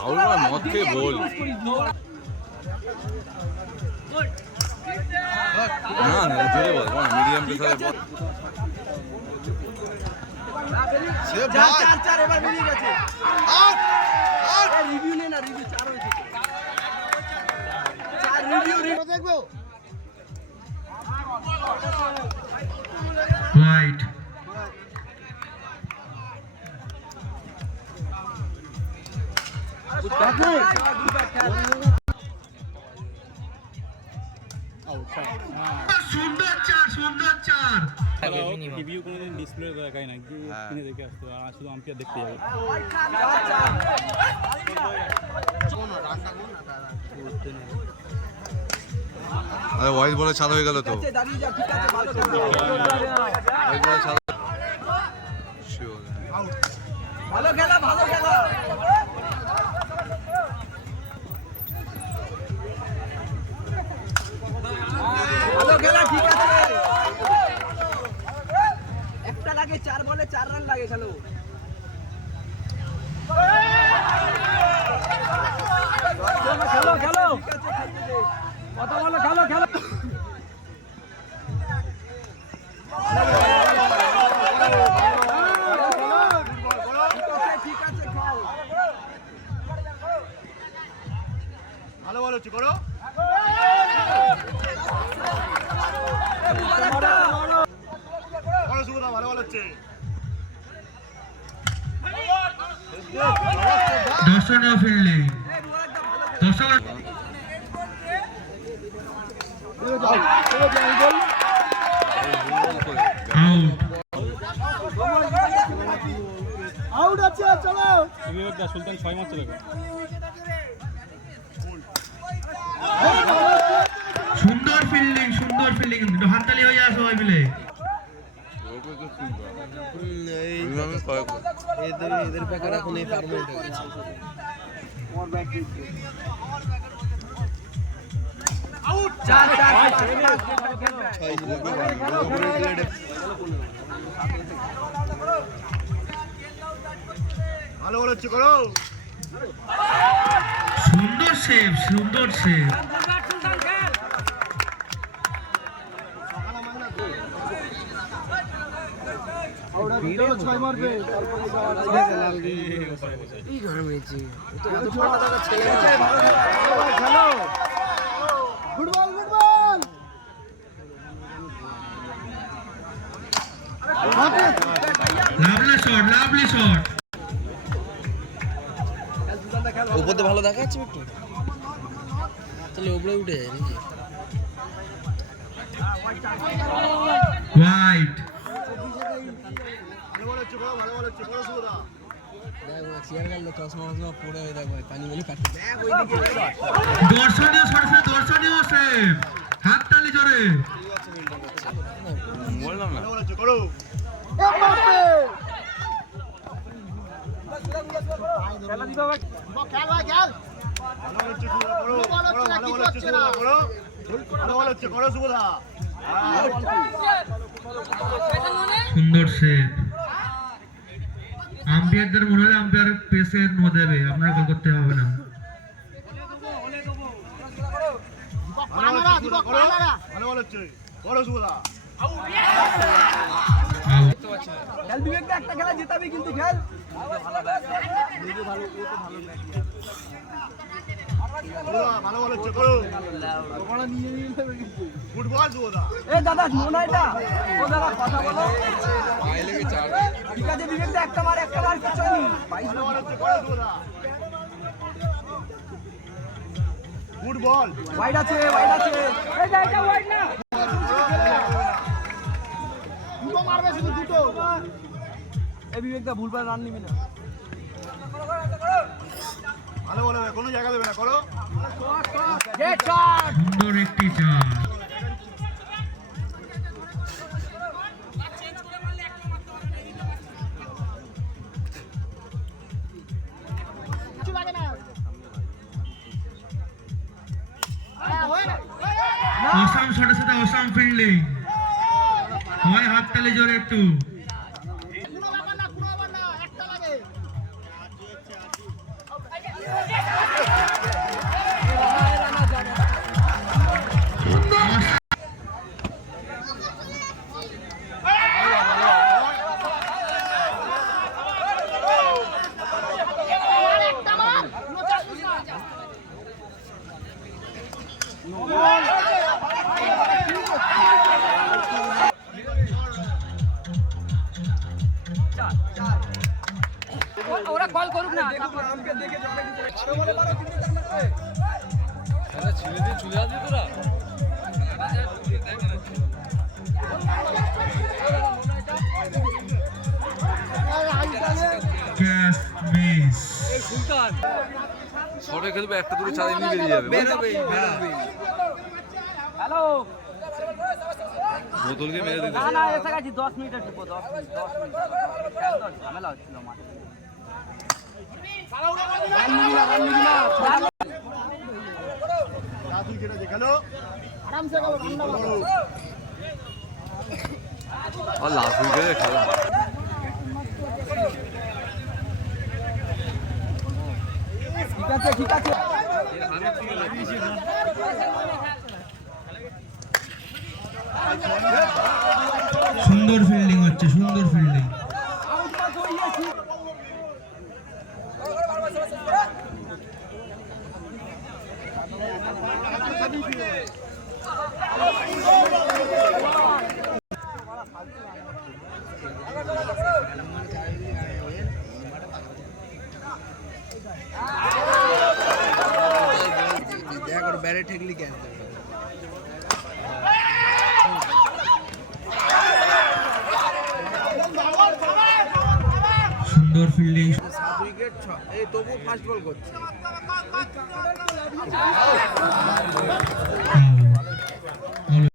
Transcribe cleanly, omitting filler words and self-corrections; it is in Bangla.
হাওড়া মদ খেয়ে গোল। না না জোরে বল, মিডিয়াম প্রেসারে বল। এবার বেরিয়ে গেছে। আউট আউট রিভিউ নে না, রিভিউ 4 হয়েছে। 4 রিভিউ দেখবো। রাইট সুন্দর চার, সুন্দর চার। রিভিউ কোনোদিন ডিসপ্লে দেখায় না, গিয়ে কিনে দেখে আসতে হবে, শুধু আম্পায়ার দেখতে যাবে। আরে হোয়াইট বলে চালু হয়ে গেল তো। দাঁড়িয়ে যা, ঠিক আছে, ভালো খেলা। হোয়াইট বলে চালু। ভালো খেলা, ভালো খেলা। ভালো খেলা, ঠিক আছে। একটা লাগে 4 বলে 4 রান লাগে, খেলো। খেলো খেলো, কথা বলো, খেলো খেলো। ঠিক আছে, খাও। ভালো বল হচ্ছে, করো। সুবিধা ভালো বল হচ্ছে। দর্শনীয় ফিল্ডিং, দর্শক আউট আছে, চলো। সুলতান 6 মারছে দেখো। সুন্দর ফিল্ডিং, সুন্দর ফিল্ডিং। হাততালি হয়ে যায় সবাই মিলে। এদের ব্যাপারে এখন এই পারমানেন্ট হয়ে গেছে। আউট, 4 ভালো বল হচ্ছে, করো। সুন্দর সেভ, সুন্দর save. Football football. Lovely shot, lovely shot. উপর দিয়ে ভালো দেখাচ্ছে একটু, তাহলে উপরে উঠে যায় নাকি? হোয়াইট ভালো বল হচ্ছে, করো। ভালো বল হচ্ছে, করো। সুবিধা দেখো চেয়ার গেল, চশমা মশমা পড়ে হয়ে দেখো পানি মানি কাটে। দর্শনীয় শট, দর্শনীয় সেভ। হাততালি জোরে। বললাম না। ভালো বল হচ্ছে, করো। খেলা দিতে হবে, খেল ভাই খেল। ভালো বল হচ্ছে, সুবিধা, করো। ভালো বল হচ্ছে, সুবিধা, করো। ভালো বল হচ্ছে, করো। সুবিধা সুন্দর সেভ। আম্পায়ারদের মনে হলে আম্পায়ার পেসে নো দেবে, আপনারা কল করতে হবে না। ভালো বল হচ্ছে, করো। সুবিধা খেল বিবেক, একটা খেলা জেতাবি কিন্তু, খেল। ভালো বল হচ্ছে, করো। ফুটবল সুবিধা। এ দাদা মনে হয় এটা ও দাদা কথা বলো। ঠিক আছে বিবেক, একটা মার কিছু নেই। ভালো বল হচ্ছে, করো। সুবিধা ফুটবল ওয়াইড আছে, ওয়াইড আছে। এই যা, এটা ওয়াইড না। দুটো মারবে, শুধু দুটো। এই বিবেক দা ভুলভাল রান নিবি না। ভালো বল, কোনো জায়গা দেবে না, করো। Great shot. সুন্দর একটি চার। অসাম শটের সাথে অসাম ফিল্ডিং। হয় হাততালি জোরে একটু। ওরা কল করুক না তারপর আমাকে দেখে জলে দিতে বলে পারো কিন্তু ছেলে দিয়ে চলে আসবি তোরা ক্যাচ মিস শর্টে খেলবে একটা দুটো চার এমনি বেরিয়ে যাবে হ্যালো বোতলকে মেরে দিতে না না এসে গেছি 10 মিনিটে ঢুকবো 10 মিনিট ঝামেলা হচ্ছিল মাঠে রাতুল কেটেছে গেল আরামসে গেল আর লাস্ট উইকেটে খেলা ঠিক আছে ঠিক আছে সুন্দর ফিল্ডিং হচ্ছে সুন্দর ফিল্ডিং সুন্দর ফিল্ডিং তবু ফার্স্ট বল করছে